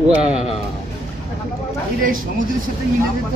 Wow এই সমুদ্রের সাথে মিলে যেত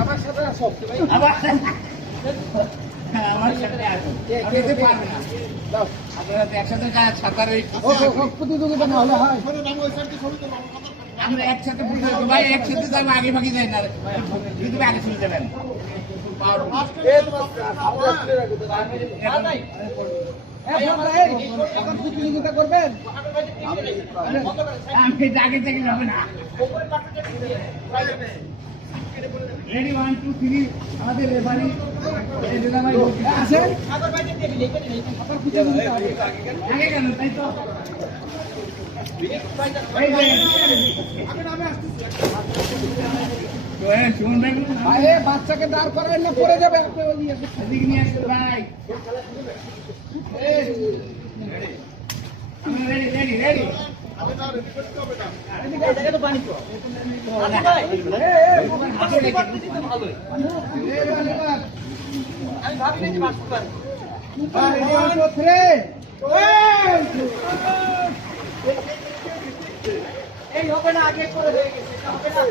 আমার সাথে আসো আমার সাথে আসো পারবে না আপনারা একসাথে সাঁতার প্রতিযোগিতা না হলে হয় আমরা একসাথে ভাই একসাথে তো আগে ভাগে যাই না কিন্তু আগে শুনে যাবেন প্রতিযোগিতা করবেন আমি আগে থেকে যাবে না রেডি 1 2 3 আমাদের রেফারি আছে আগে কেন তাই তো বাচ্চাকে দাঁড় করার না পড়ে যাবে নিয়ে আসতে ভাই রেডি রেডি রেডি আমি ভাবি এই হবে না আগে করে হয়ে গেছে হবে না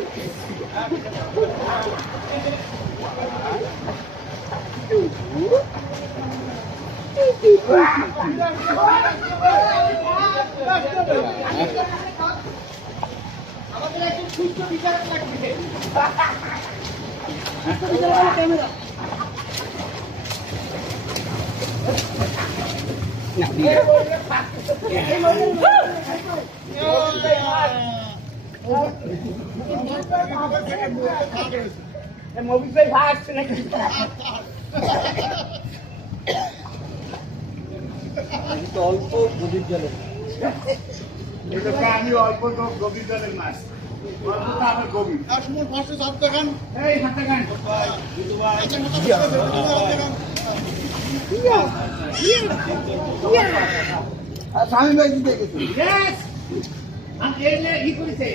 আমাদের একটু সুস্থ বিচারক লাগবে ক্যামেরা মবিস ভাই ভাগছে নাকি অল্প গভীর জলে আমি অল্প গভীর জলের মাছ আমার গভীর স্বামী ভাই দিতে গেছে ই করেছে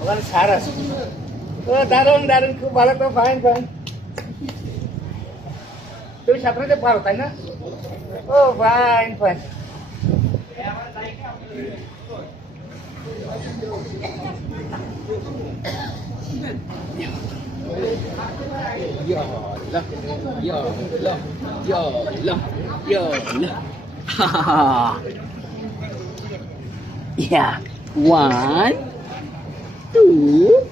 ওখানে সার আছে দারুন দারুন খুব ভালো তো ফাইন ফাইন তুমি সাঁতরাতে পারো তাই না ও fine fine Yeah. 1 2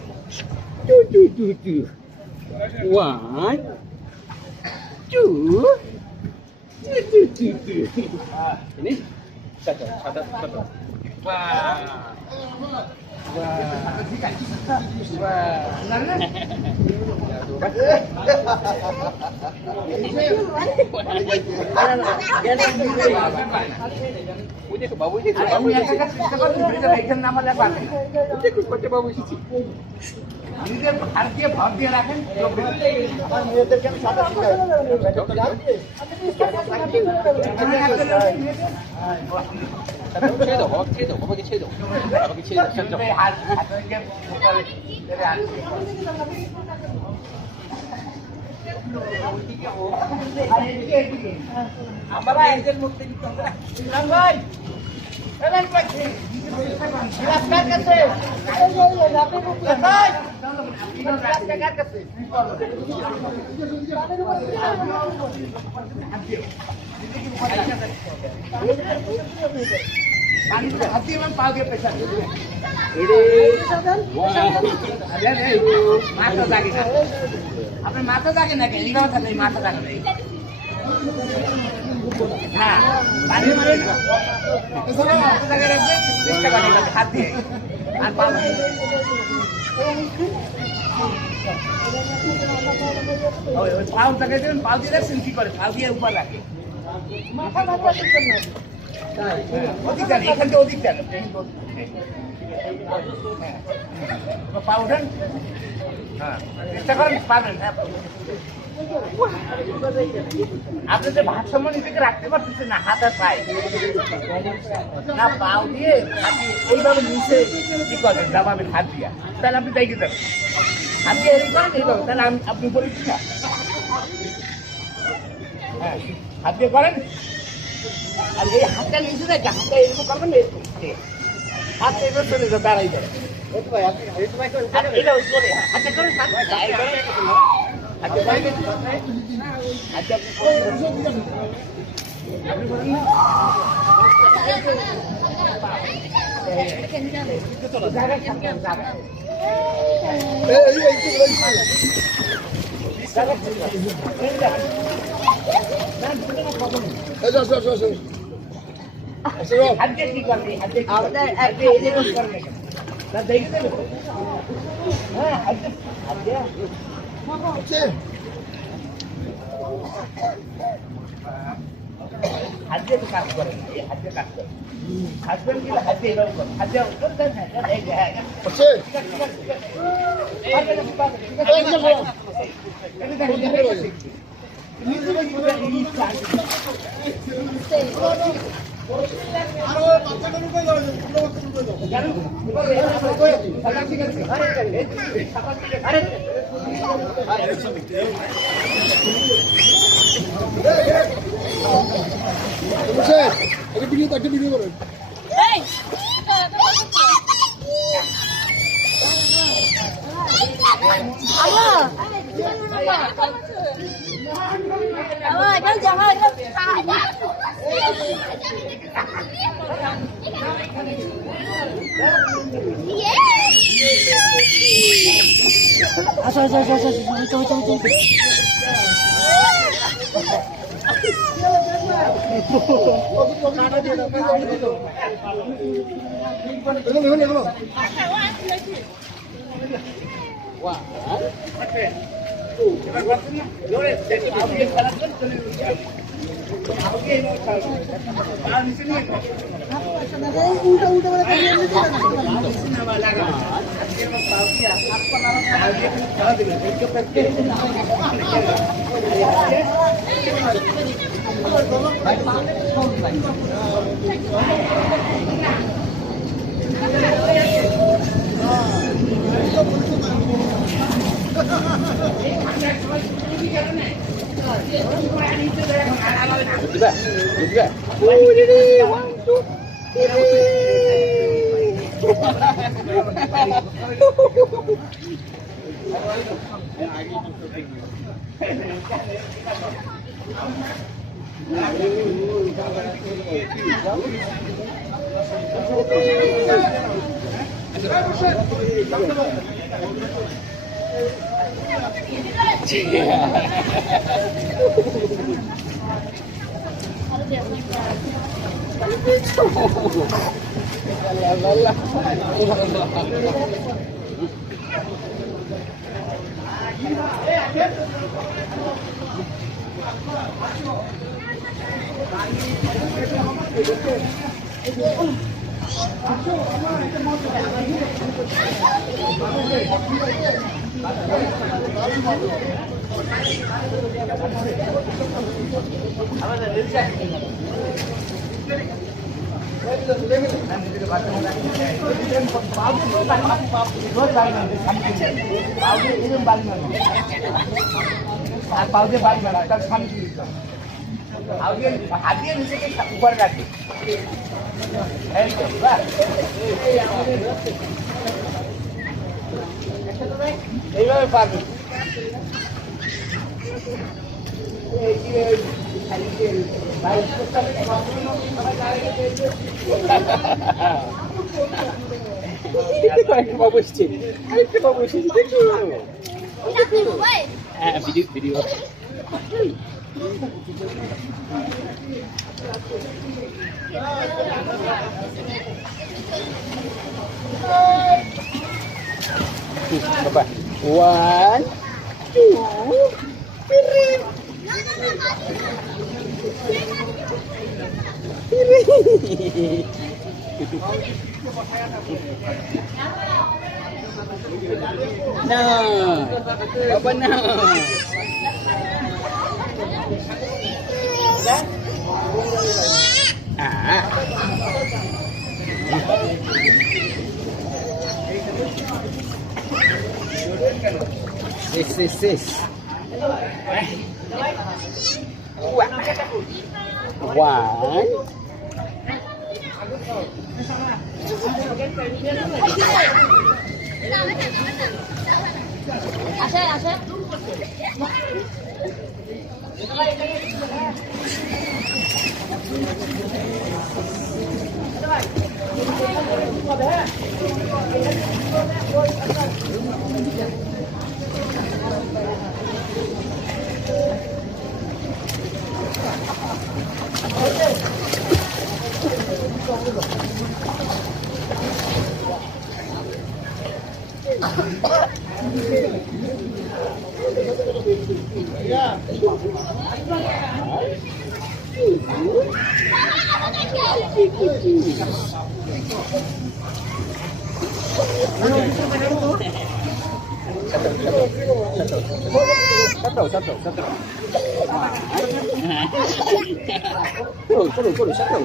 2 1 2 ini satu wah udah ke bawah ini nama apa udah ke bawah sini নিজের হাত দিয়ে ভাব দিয়ে রাখেন আমার মেয়েদেরকে আমি সাদা আমরা একজন মুক্তি ভাই রাস্তার কাছে পা দিয়ে পেশা মাথা জাগে না আপনার মাথা জাগে নাকি এই কথা নেই মাথা জাগে না পানি মারে না জায়গায় রাখবে চেষ্টা করি হাত দিয়ে আর পা ওই পাও জায়গায় দেবেন পাও দিয়ে রাখছেন কি করে পাও দিয়ে উপর রাখে মাথা মাথা করতে না অধিক জানি এখান থেকে অধিক জানি পা উঠেন হ্যাঁ চেষ্টা করেন পারবেন হ্যাঁ আপনি যে ভারসাম্য নিজেকে রাখতে পারতেছেন না হাত আর পায়ে না পাও দিয়ে এইভাবে নিচে কি করবেন দাবাবেন হাত দিয়া তাহলে আপনি দেখে যাবেন হাত দিয়ে এরকম করেন এইভাবে তাহলে আপনি বলি না হ্যাঁ হাত দিয়ে করেন আর এই হাতটা নিচে দেখে হাতটা এরকম করবেন এরকম হাতটা এবার চলে যাবে দাঁড়াই যাবে এটা করে হাতটা করে আচ্ছা আচ্ছা হাতে কি করবে হাতে করবে না দেখে দেবে হ্যাঁ হাতে হাতে হাতে কাজ করে হাতে কাজ করে হাজবেন্ড কি হাতে এভাবে করে হাতে করতে না এই যে হ্যাঁ আচ্ছা একটা ভিডিও করেন আচ্ছা আচ্ছা আচ্ছা আচ্ছা চল চল চল উল্টা উল্টা আর পাও দিয়ে বাড়ি বাড়া তার স্বামী হাত দিয়ে নিজেকে উপরে রাখি এইভাবে পারবে video Berapa? 1, 2, 3. Nah, Bapa nah. Sis. One. Asal. Satu. Turun, satu.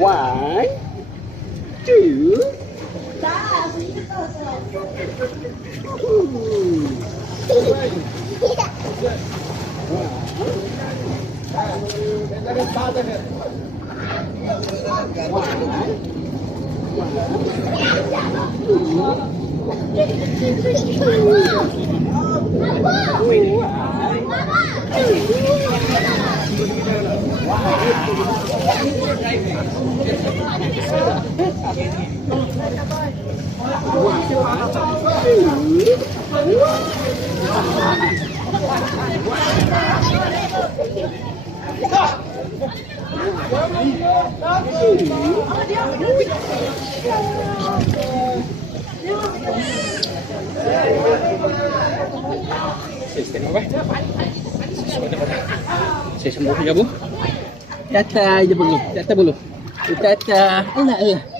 One, two. Saya sembuh ya Bu. Tata aja dulu. Tata. Allah.